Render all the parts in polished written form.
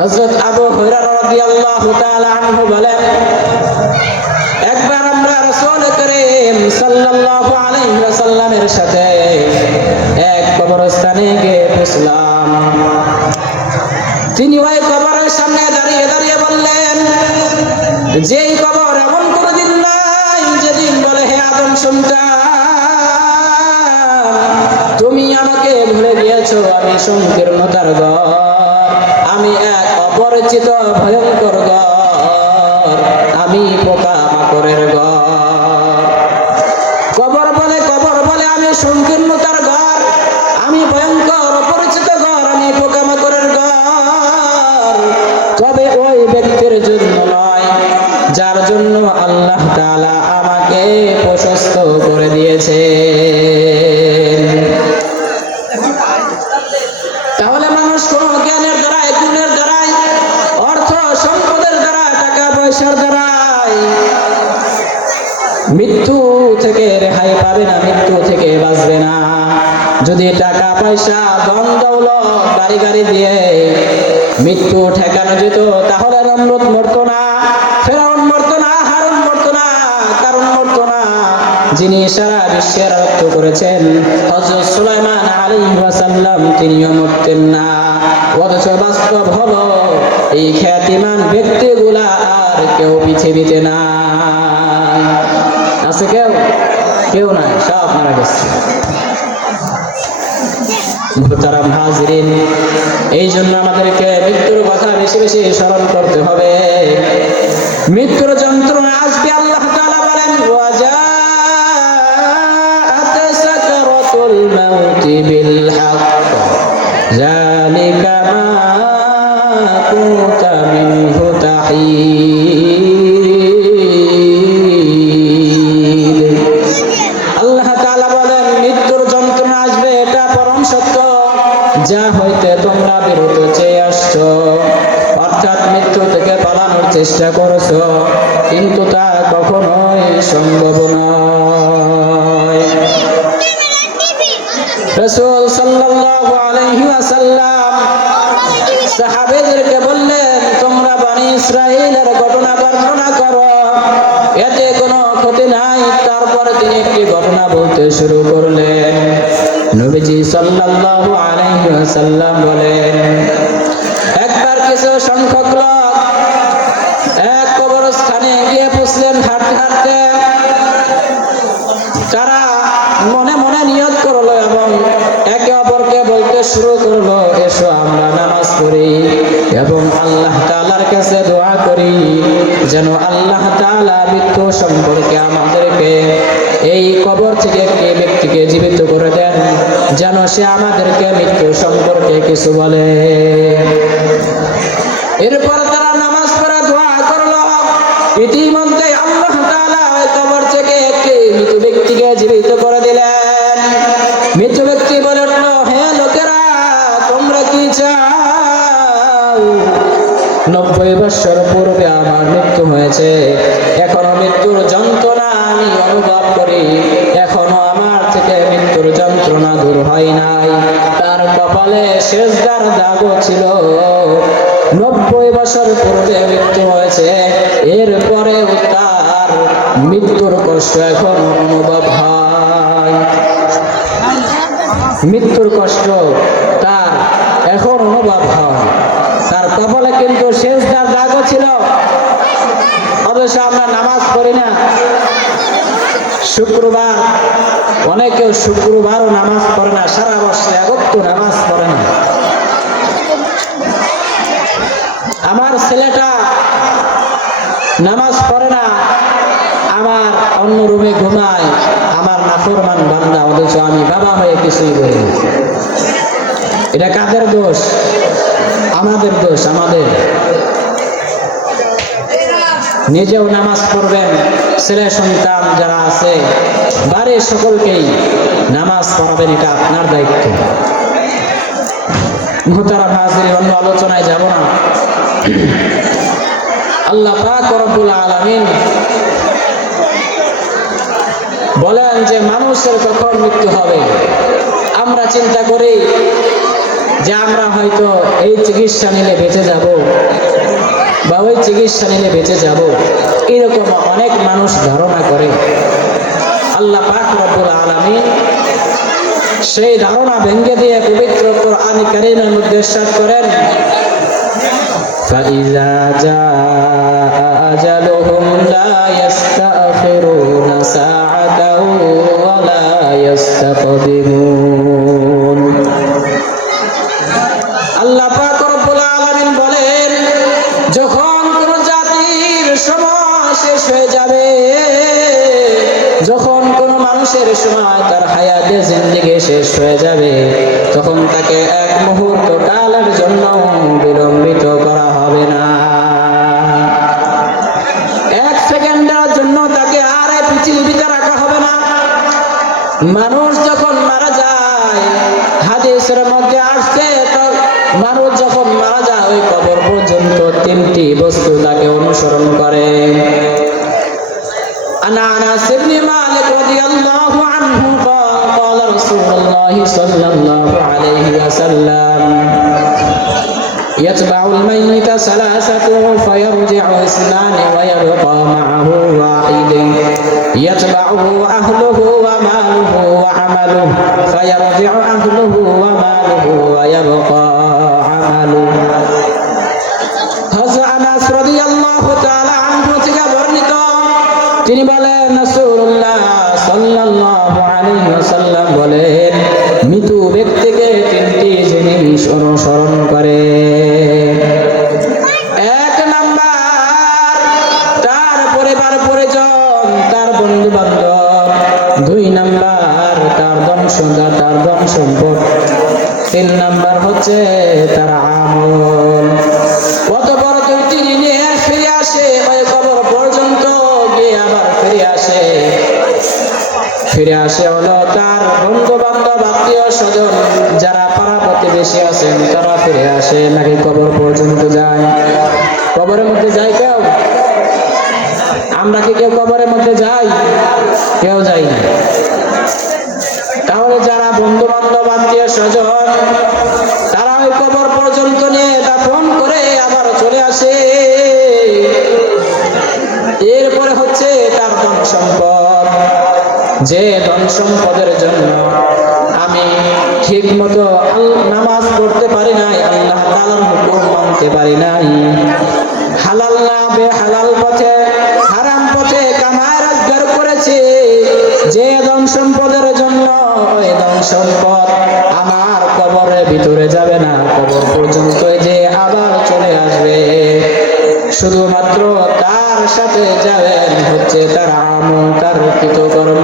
হযরত আবু হুরায়রা রাদিয়াল্লাহু তাআলা আনহু বলেন, একবার আমরা রাসূল করিম সাল্লাল্লাহু আলাইহি ওয়াসাল্লামের সাথে এক কবরস্থানে গিয়ে বসলাম। তিনি ওই কবরের সামনে দাঁড়িয়ে দাঁড়িয়ে বললেন, যেই কবর এমন কোনদিন নাই যেদিন বলে, হে আদম সন্তান, তুমি আমাকে ভুলে গিয়েছো, আমি সংকীর্ণতার ঘর, আমি এক অপরিচিত ভয়ঙ্কর ঘর, আমি পোকামাকড়ের ঘর। কবর বলে আমি সংকীর্ণতার ঘর, আমি ভয়ঙ্কর অপরিচিত ঘর, আমি পোকামাকড়ের ঘর। তবে ওই ব্যক্তির জন্য নয় যার জন্য আল্লাহ তাআলা আমাকে প্রশস্ত করে দিয়েছে। তাহলে মানুষ কোন জ্ঞানের দ্বারাই, গুণের দ্বারাই, অর্থ সম্পদের দ্বারা, টাকা পয়সার দ্বারাই মৃত্যু থেকে রেহাই পাবে না, মৃত্যু থেকে বাঁচবে না। যদি টাকা পয়সা, ধন দৌলত, বাড়ি গাড়ি দিয়ে মৃত্যু ঠেকানো যেত, তাহলে নমরুদ মরতো না, ফেরাউন মরতো না, হারুন মরতো না, কারুন মরতো না, যিনি সারা বিশ্বের রাজত্ব করেছেন হযরত সুলাইমান আলাইহিস সালাম, তিনিও মরতেন না। অথচ বাস্তব হলো এই খ্যাতিমান ব্যক্তিগুলা আর কেউ পৃথিবীতে নাই। আছে কেউ নাই, সব মারা গেছে। মুহতারাম হাজিরিন, এই জন্য আমাদেরকে মৃত্যুর কথা বেশি বেশি স্মরণ করতে হবে। মৃত্যুর যন্ত্রণা আসবে, আল্লাহ তাআলা বলেন, ওয়াজাআত সাকরাতুল মাউতি বিল হক যালিকা মা কুনতা মিনহু তাহিদ। আল্লাহ তাআলা বলেন, মৃত্যুর যন্ত্রণা আসবে, এটা পরম সত্য, যা হইতে তোমরা বিরত চেয়ে আসছো। অর্থাৎ মৃত্যু থেকে পালানোর চেষ্টা করছো, কিন্তু তা কখনোই সম্ভব নয়। রাসূল সাল্লাল্লাহু আলাইহি ওয়াসাল্লাম সাহাবাদেরকে বললেন, তোমরা বনি ইসরাঈলের ঘটনা বর্ণনা করো, এতে কোনো ক্ষতি নাই। তারপর তিনি একটি ঘটনা বলতে শুরু করলেন। নবীজি সাল্লাল্লাহু আলাইহি ওয়াসাল্লাম বলেন, একবার কিছু সংখ্যক লোক এক কবরস্থানে গিয়ে বসলেন হাঁটতে হাঁটতে। তারা মনে মনে নিয়ত করলো এবং একে অপরকে বলতে শুরু করলো, এসো আমরা নামাজ পড়ি এবং আল্লাহ তাআলার কাছে দোয়া করি যেন আল্লাহ তাআলা মৃত্যু সম্পর্কে আমাদেরকে, এই কবর থেকে একটি ব্যক্তিকে জীবিত করে দেন, যেন সে আমাদেরকে মৃত্যু সম্পর্কে কিছু বলে। এরপর তারা নামাজ পড়ে দোয়া করলো। ইতিমধ্যে আল্লাহ তাআলা ওই কবর থেকে একটি মৃত ব্যক্তিকে জীবিত করে দিলেন। মৃত ব্যক্তি বলে উঠল, হে লোকেরা, তোমরা কি চাও? 90 বছর পূর্বে আমার মৃত্যু হয়েছে, এখনো মৃত্যুর যন্ত্রণা আমি অনুভব করি, এখনো আমার থেকে মৃত্যুর যন্ত্রণা দূর হয় নাই। তার কপালে সেজদার দাগও ছিল। 90 বছর পূর্বে মৃত্যু হয়েছে, এরপরে তার মৃত্যুর কষ্ট এখন অনুভব হয়। মৃত্যুর কষ্ট তার এখন অনুভব হয়। তার কপালে কিন্তু সেজদার দাগও ছিল। অবশ্য আমরা নামাজ পড়ি না। শুক্রবার, অনেকেও শুক্রবারও নামাজ পড়ে না, সারা বছর একত্র নামাজ পড়ে না। আমার ছেলেটা নামাজ পড়ে না, আমার অন্য রুমে ঘুমায়, আমার নাফরমান বান্দা, অথচ আমি বাবা হয়ে কিছুই বলি না। এটা কাদের দোষ? আমাদের দোষ। আমাদের নিজেও নামাজ পড়বেন, ছেলে সন্তান যারা আছে বাড়ির সকলকেই নামাজ পড়াবেন, এটা আপনার দায়িত্ব। মুহতারাম হাজির, অন্য আলোচনায় যাব না। আল্লাহ পাক রব্বুল আলামিন বলেন যে মানুষের কখন মৃত্যু হবে। আমরা চিন্তা করি যে আমরা হয়তো এই চিকিৎসা নিলে বেঁচে যাব বা ওই চিকিৎসা নিলে বেঁচে যাব, এরকম অনেক মানুষ ধারণা করে। আল্লাহ পাক রব্বুল আলামিন সেই ধারণা ভেঙে দিয়ে পবিত্র কোরআন কারীমের মধ্যে ইরশাদ করেন, ফাইযা জাআ আজালুহুম লা ইস্তাখিরুনা সাআতাও ওয়া লা ইস্তাকদিমুন। আল্লাহ পাক রব্বুল আলামিন বলেন, যখন কোন জাতির সময় শেষ হয়ে যাবে, যখন কোন মানুষের সময় তার হায়াতে জিন্দেগি শেষ হয়ে যাবে, তখন তাকে এক মুহূর্ত কালের জন্য বিলম্বিত করা হবে না। এক সেকেন্ডের জন্য তাকে আর এই পৃথিবীতে রাখা হবে না। মানুষ যখন মারা যায়, হাদিসের মধ্যে আসছে, মানুষ যখন মারা যায় ওই কবর পর্যন্ত তিনটি বস্তু তাকে অনুসরণ করে। عن أنس بن مالك رضي الله عنه قال رسول الله صلى الله عليه وسلم يتبع الميت ثلاثة فيرجع اثنان ويبقى معه واحد يتبعه أهله وماله وعمله فيرجع أهله وماله ويبقى عمله। হযরত আনাস রাদিয়াল্লাহু তাআলা আনহু থেকে বর্ণিত, তিনি বলেন রাসূলুল্লাহ সাল্লাল্লাহু আলাইহি ওয়াসাল্লাম বলেন, মৃত ব্যক্তিকে তিনটি জিনিস অনুসরণ করে। এক নাম্বার তার পরিবার পরিজন, তার বন্ধু বান্ধব। দুই নাম্বার তার ধন সম্পদ। তিন নাম্বার হচ্ছে তার আমল। অতঃপর দুইটি নিয়ে ফিরে আসে, ওই কবর পর্যন্ত গিয়ে আবার ফিরে আসে হলো তার বন্ধু বান্ধব, আত্মীয় স্বজন, যারা পাড়া প্রতিবেশী আছেন তারা ফিরে আসে, নাকি কবর পর্যন্ত যায়? কবরের মধ্যে যাই কেউ? আমরা কি কেউ কবরের মধ্যে যাই? কেউ যাই না। তাহলে যারা বন্ধু বান্ধব, আত্মীয় স্বজন, তারা ওই কবর পর্যন্ত নিয়ে দাফন করে আবার চলে আসে। এরপরে হচ্ছে তার ধন সম্পদ। যে ধন সম্পদের জন্য আমি ঠিক মতো নামাজ পড়তে পারি নাই, আল্লাহ তাআলার হুকুম মানতে পারি নাই, হালাল না বেহালাল পথে, হারাম পথে কামাই রোজগার করেছি, যে ধন সম্পদের জন্য ওই ধন সম্পদ আমার কবরের ভিতরে যাবে না, কবর পর্যন্ত যে আবার চলে আসবে, শুধুমাত্র তার সাথে যাবেন হচ্ছে তার আমল, তার কৃতকর্ম।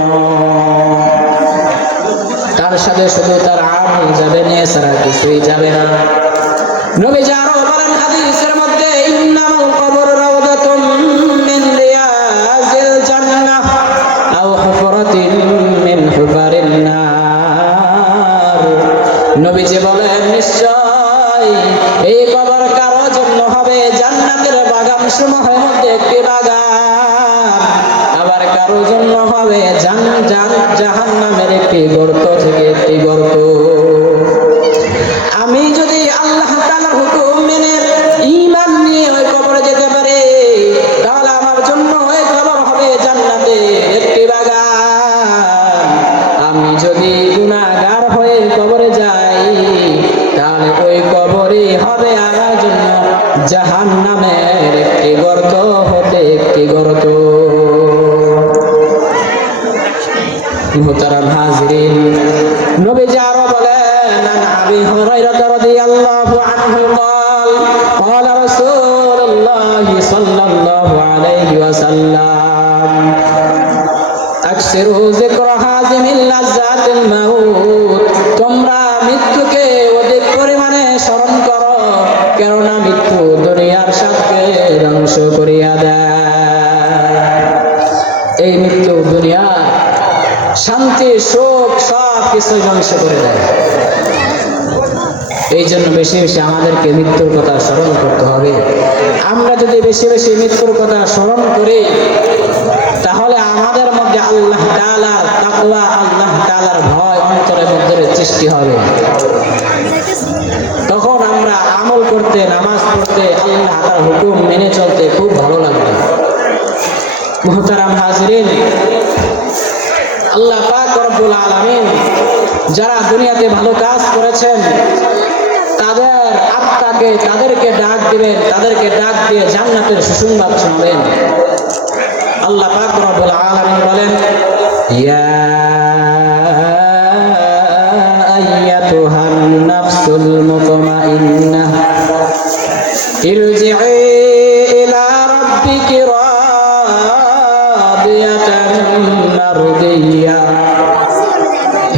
তার সাথে শুধু তার আমল যাবে, এছাড়া কিছুই যাবে না। নবীজি আরো বলেন হাদিসের মধ্যে, ইন্নাল কবর রাউদাতুম মিন রিয়াজিল জান্নাহ আও হুফরাতিন মিন হুফারিন নার। নবীজি বলেন, নিশ্চয় এই কবর কারো জন্য হবে জান্নাতের বাগান সমূহের মধ্যে একটি বাগান, আবার কারো জন্য হবে জাহান্নামের একটি গর্ত থেকে একটি গর্ত। আমি যদি আল্লাহ তাআলার হুকুম মেনে ঈমান নিয়ে ওই কবরে যেতে পারি, তাহলে আমার জন্য ওই কবর হবে জান্নাতের একটি বাগান। আমি যদি গুনাহগার হয়ে কবরে যাই, তাহলে ওই কবরই হবে আমার জন্য জাহান্নামের একটি গর্ত হতে একটি গর্ত। মুহতারাম হাজিরিন, নবীজি আরো বলেন, আন আবি হুরায়রা রাদিয়াল্লাহু আনহু قال قال رسول الله صلى الله عليه وسلم اكثروا ذكر هازم اللذات الموت। তোমরা মৃত্যুকে অধিক পরিমাণে স্মরণ করো, কেননা মৃত্যু দুনিয়ার স্বাদকে ধ্বংস করিয়া দেয়। এই মৃত্যু দুনিয়ার শান্তি, সুখ সব কিছু ধ্বংস করে দেয়। এই জন্য বেশি বেশি আমাদেরকে মৃত্যুর কথা স্মরণ করতে হবে। আমরা যদি বেশি বেশি মৃত্যুর কথা স্মরণ করি, তাহলে আমাদের মধ্যে আল্লাহ তাআলার তাকওয়া, আল্লাহ তাআলার ভয় অন্তরের মধ্যে সৃষ্টি হবে। পড়তে, নামাজ পড়তে, আল্লাহ তাআলার হুকুম মেনে চলতে খুব ভালো লাগবে। মুহতারাম হাজিরিন, আল্লাহ পাক রব্বুল আলামিন যারা দুনিয়াতে ভালো কাজ করেছেন তাদের আত্মাকে তাদেরকে ডাক দিবেন, তাদেরকে ডাক দিয়ে জান্নাতের সুসংবাদ শোনাবেন। আল্লাহ পাক রব্বুল আলামিন বলেন, ইয়া আইয়াতুহান নাফসুল মুতমাইন্নাহ ইরজিই ইলা রাব্বিকি রাদিয়াতান মারদিয়া।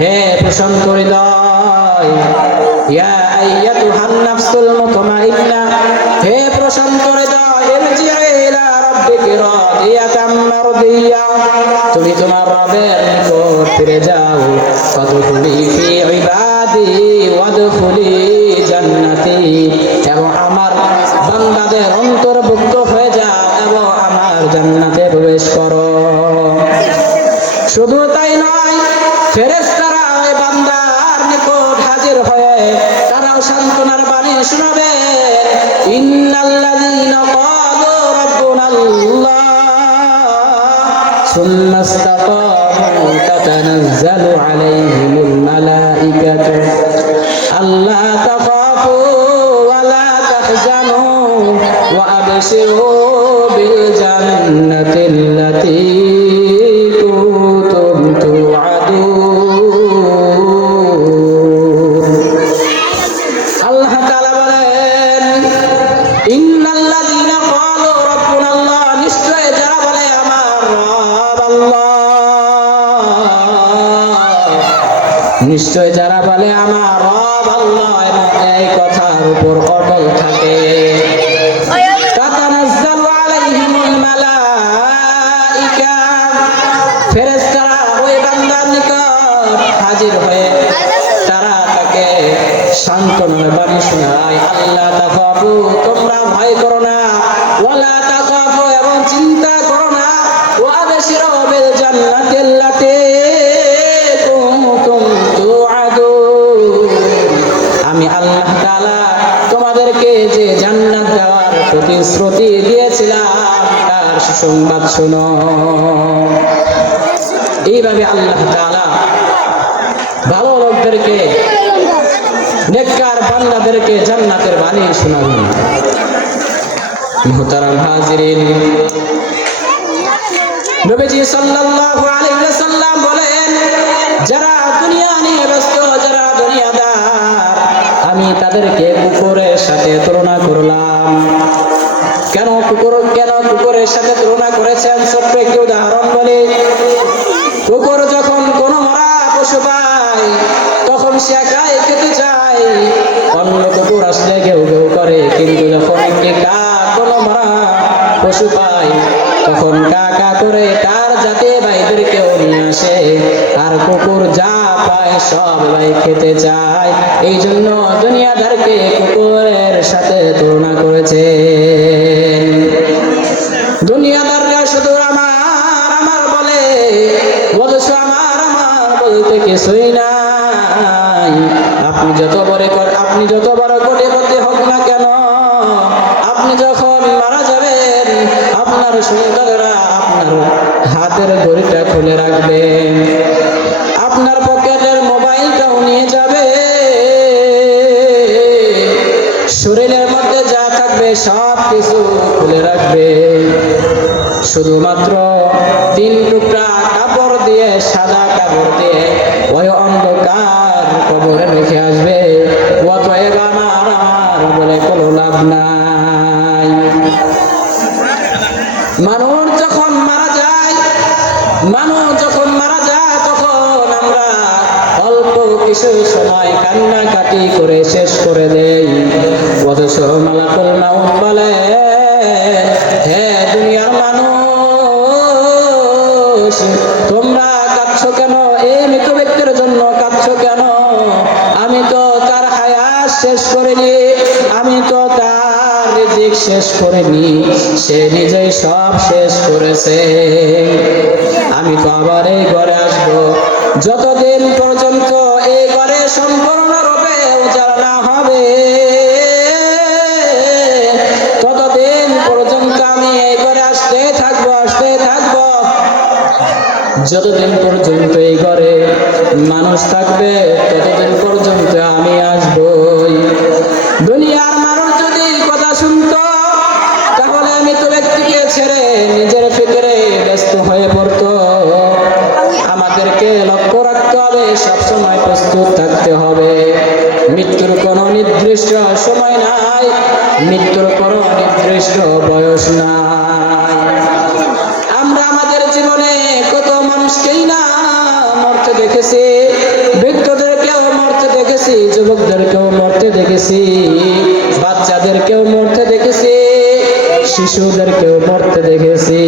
হে প্রশান্ত হৃদয়, ইয়া আইয়াতুহান নাফসুল মুতমাইন্নাহ, হে প্রশান্ত হৃদয়, ইরজিই ইলা রাব্বিকি রাদিয়াতান মারদিয়া, তুমি তোমার রবের নিকট ফিরে যাও। ফাদখুলি ফি ইবাদি ওয়াদখুলি জান্নাতি, এবং আমার বান্দাদের অন্তর্ভুক্ত হয়ে যাও এবং আমার জান্নাতে প্রবেশ করো। শুধু তাই নয়, ফেরেশতারা ওই বান্দার নিকট হাজির হয়ে তারাও সান্ত্বনার বাণী শোনাবে। ইন্নাল্লাযীনা ক্বালু রাব্বুনাল্লাহ সুম্মা ইসতাকামু তাতানাজ্জালু আলাইহিমুল মালাইকাতু আল্লা তাখাফু ওয়া লা তাহজানু ওয়া আবশিরু বিল জান্নাতিল্লাতী কুনতুম তুআদুন। আল্লাহ তাআলা বলেন, ইন্নাল্লাযীনা ক্বালু রাব্বুনাল্লাহ, নিশ্চয় যারা বলে আমার রব আল্লাহ, নিশ্চয় যারা বলে আমার রব আল্লাহ এবং এই কথার উপর অটল থাকে, তাতানাজ্জালু আলাইহিমুল মালাইকা, ফেরেশতারা ওই বান্দার নিকট হাজির হয়ে তারা তাকে সান্ত্বনার বাণী শোনায়। আল্লাহ তাখাফু, তোমরা ভয় করো না, ওয়ালা তাখাফু, এবং চিন্তা করো না, ওয়া আবশিরু বিল জান্নাতিল্লাতী কুনতুম তুআদুন, আমি আল্লাহ তাআলা তোমাদেরকে যে জান্নাত দেওয়ার প্রতিশ্রুতি দিয়েছিলাম তার সুসংবাদ শোনো। এইভাবে আল্লাহ তাআলা ভালো লোকদেরকে, নেককার বান্দাদেরকে জান্নাতের বাণী শোনাবেন। মুহতারাম হাজিরিন, নবীজি সাল্লাল্লাহু আলাইহি ওয়াসাল্লাম বলেন, যারা দুনিয়া নিয়ে ব্যস্ত, যারা দুনিয়াদার, আমি তাদেরকে কুকুরের সাথে তুলনা করলাম। কেন কুকুরের সাথে তুলনা করেছেন? ছোট্ট একটি উদাহরণ বলি। কুকুর যখন কোনো মরা পশু পায় তখন সে একাই খেতে চায়, অন্য কুকুর আসলে ঘেউ ঘেউ করে, কিন্তু যখন একটি কাক কোনো মরা পশু পায় তখন কা কা করে তার জাতি ভাইদেরকেও নিয়ে আসে, আর কুকুর যা পায় সব ভাই খেতে চায়। এই জন্য দুনিয়াদারকে কুকুরের সাথে তুলনা করেছে। দুনিয়াদাররা শুধু আমার আমার বলে, অথচ আমার আমার বলতে কিছুই নাই। আপনি যত বড় কোটিপতি হোক না কেন, আপনি যখন মারা যাবেন আপনার সন্তানরা আপনার হাতের ঘড়িটা খুলে রাখবেন, আপনার পকেটের মোবাইলটাও নিয়ে যাবে, শরীরের মধ্যে যা থাকবে সব কিছু খুলে রাখবে, শুধুমাত্র 3 টুকরা কাপড় দিয়ে, সাদা কাপড় দিয়ে ওই অন্ধকার কবরে রেখে আসবে। অতএব আমার বলে কোনো লাভ নাই। মানুষ যখন মারা যায় তখন আমরা অল্প কিছু সময় কান্নাকাটি করে শেষ করে দেই, অথচ মালাকুল মাউত বলে, হে দুনিয়ার মানুষ, তোমরা কাঁদছো কেন? এই মৃত ব্যক্তির জন্য কাঁদছো কেন? আমি তো তার হায়াত শেষ করিনি, আমি তো তার রিজিক শেষ করিনি, সে নিজেই সব শেষ করেছে। আমি তো আবার এই ঘরে আসবো, যতদিন পর্যন্ত এই ঘরে সম্পূর্ণরূপে উজাড় না হবে যতদিন পর্যন্ত এই ঘরে মানুষ থাকবে ততদিন পর্যন্ত আমি আসবই। দুনিয়ার মানুষ যদি কথা শুনতো তাহলে মৃত ব্যক্তিকে ছেড়ে নিজের ফিকিরে ব্যস্ত হয়ে পড়তো। আমাদেরকে লক্ষ্য রাখতে হবে, সবসময় প্রস্তুত থাকতে হবে। মৃত্যুর কোনো নির্দিষ্ট সময় নাই, মৃত্যুর কোনো নির্দিষ্ট বয়স নাই। আমরা আমাদের জীবনে কত মানুষকেই না মরতে দেখেছি, বৃদ্ধদেরকেও মরতে দেখেছি, যুবকদেরকেও মরতে দেখেছি, বাচ্চাদেরকেও মরতে দেখেছি, শিশুদেরকেও মরতে দেখেছি,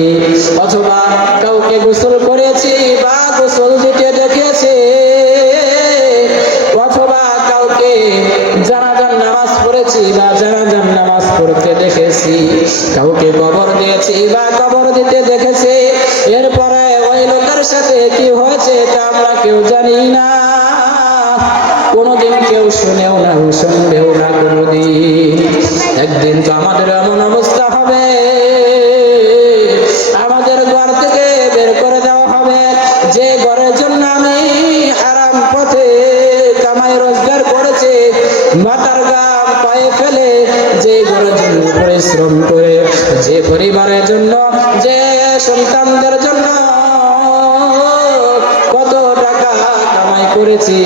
অথবা কাউকে গোসল করেছি বা গোসল দিতে দেখেছি, অথবা কাউকে জানাজার নামাজ পড়েছি বা জানাজার নামাজ পড়তে দেখেছি, কাউকে কবর দিয়েছি বা কবর দিতে দেখেছি। এরপরে ওই লোকের সাথে কি হয়েছে তা আমরা কেউ জানি না, কোনোদিন কেউ শুনেও না, শুনবেও না কোনোদিন। একদিন তো আমাদের এমন অবস্থা হবে, আমাদের ঘর থেকে বের করে দেওয়া হবে। যে ঘরের জন্য আমি হারাম পথে কামাই রোজগার করেছে, মাথার ঘাম পায়ে ফেলে যে ঘরের জন্য পরিশ্রম করে, যে পরিবারের জন্য, যে সন্তানদের জন্য কত টাকা কামাই করেছি,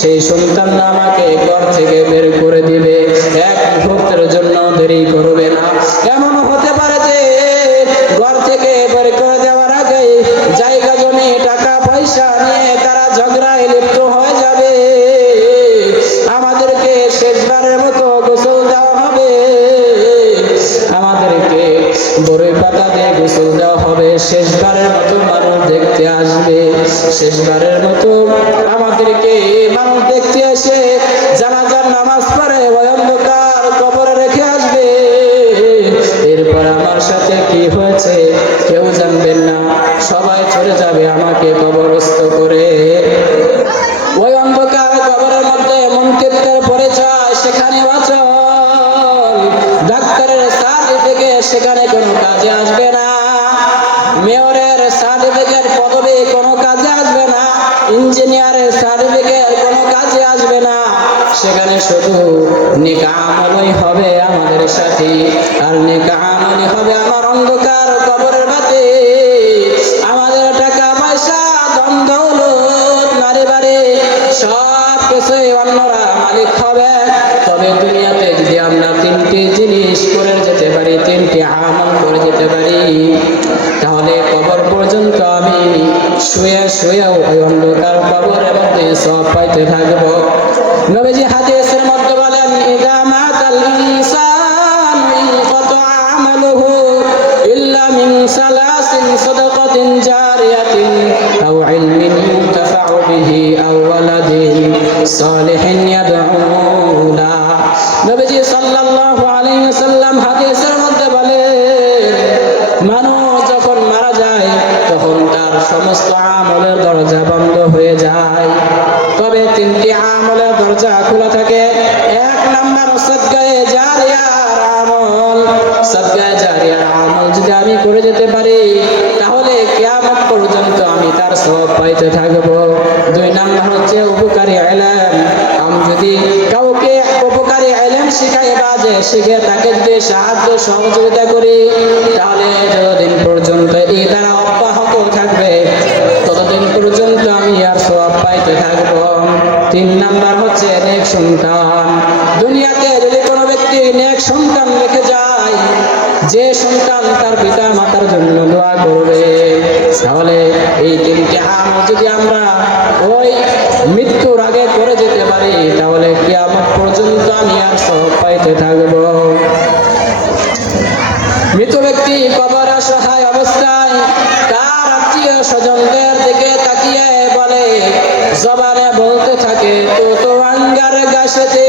সেই সন্তান আমাকে ঘর থেকে বের করে দিবে, এক মুহূর্তের জন্য দেরি করবে না। এমন হতে পারে যে ঘর থেকে বের করে দেওয়ার আগে জায়গা জমি টাকা পয়সা নিয়ে তারা ঝগড়ায় লিপ্ত হয়ে যাবে। আমাদেরকে শেষবারের মতো গোসল দেওয়া হবে, আমাদেরকে বড়ই পাতা দিয়ে গোসল দেওয়া হবে, শেষবারের মতো মানুষ দেখতে আসবে, শেষবারের মতো আমাদেরকে মানুষ দেখতে এসে জানাজার নামাজ পড়ে ওই অন্ধকার কবরে রেখে আসবে। এরপর আমার সাথে কি হয়েছে কেউ জানবেন না, সবাই চলে যাবে আমাকে কবরস্থ করে। ওই অন্ধকার কবরের মধ্যে মন্ত্রিত্বের পরিচয় সেখানে অচল, ডাক্তারের সার্টিফিকেট সেখানে কোনো কাজে আসবে না, মেয়রের সার্টিফিকেট পদবি কোনো কাজে আসবে না, ইঞ্জিনিয়ারের সার্টিফিকেট কোনো কাজে আসবে না। সেখানে শুধু নেক আমলই হবে আমাদের সাথে, আর নেক আমলই হবে আমার অন্ধকার কবরের বাতি। আমাদের টাকা পয়সা, ধন দৌলত, নারী বাড়ি সব কিছুই অন্যরা মালিক হবে। তবে দুনিয়াতে যদি আমরা তিনটি জিনিস করে যেতে পারি, তিনটি আমল করে যেতে পারি, তাহলে কবর পর্যন্ত আমি শুয়ে শুয়েও ওই অন্ধকার কবরের মধ্যে সব পাইতে থাকবো। নবীজি হাদিসের মধ্যে বলেন, ইযা মাতাল ইনসান ইনকাতা আমালুহু ইল্লা মিন সালাসিন সাদাকাতিন জারিয়াতিন আও ইলমিন ইউনতাফাউ বিহি আও ওয়ালাদিন সালিহিন ইয়াদউ লা। নবীজি সাল্লাল্লাহু আলাইহি ওয়াসাল্লাম হাদিসের মধ্যে বলেন, মানুষ যখন মারা যায় তখন তার সমস্ত আমলের দরজা বন্ধ হয়ে যায়, তবে তিনটি আমলের দরজা খোলা থাকে। এক নাম্বার সাদকায়ে জারিয়ার আমল। সাদকায়ে জারিয়ার আমল যদি আমি করে যেতে পারি তাহলে কিয়ামত পর্যন্ত আমি তার সওয়াব পাইতে থাকব। দুই নাম্বার হচ্ছে উপকারী ইলম। আমি যদি কাউকে উপকারী ইলম শিখাই বা যে শিখে তাকে যদি সাহায্য সহযোগিতা করি, তাহলে যতদিন পর্যন্ত এই দ্বারা অব্যাহত থাকবে ততদিন পর্যন্ত আমি আর সওয়াব পাইতে থাকব। তিন নাম্বার হচ্ছে নেক সন্তান। দুনিয়াতে যদি কোনো ব্যক্তি নেক সন্তান রেখে যায়, যে সন্তান তার পিতা মাতার জন্য দোয়া করবে, তাহলে এই তিনটি আমল যদি আমরা ওই মৃত্যুর আগে করে যেতে পারি তাহলে কিয়ামত পর্যন্ত আমি আর সওয়াব পাইতে থাকব। মৃত ব্যক্তি কবর অসহায় অবস্থায় তার আত্মীয় স্বজনদের দিকে তাকিয়ে বলে, জবানে বলতে থাকে, তো আঙ্গার গাছেতে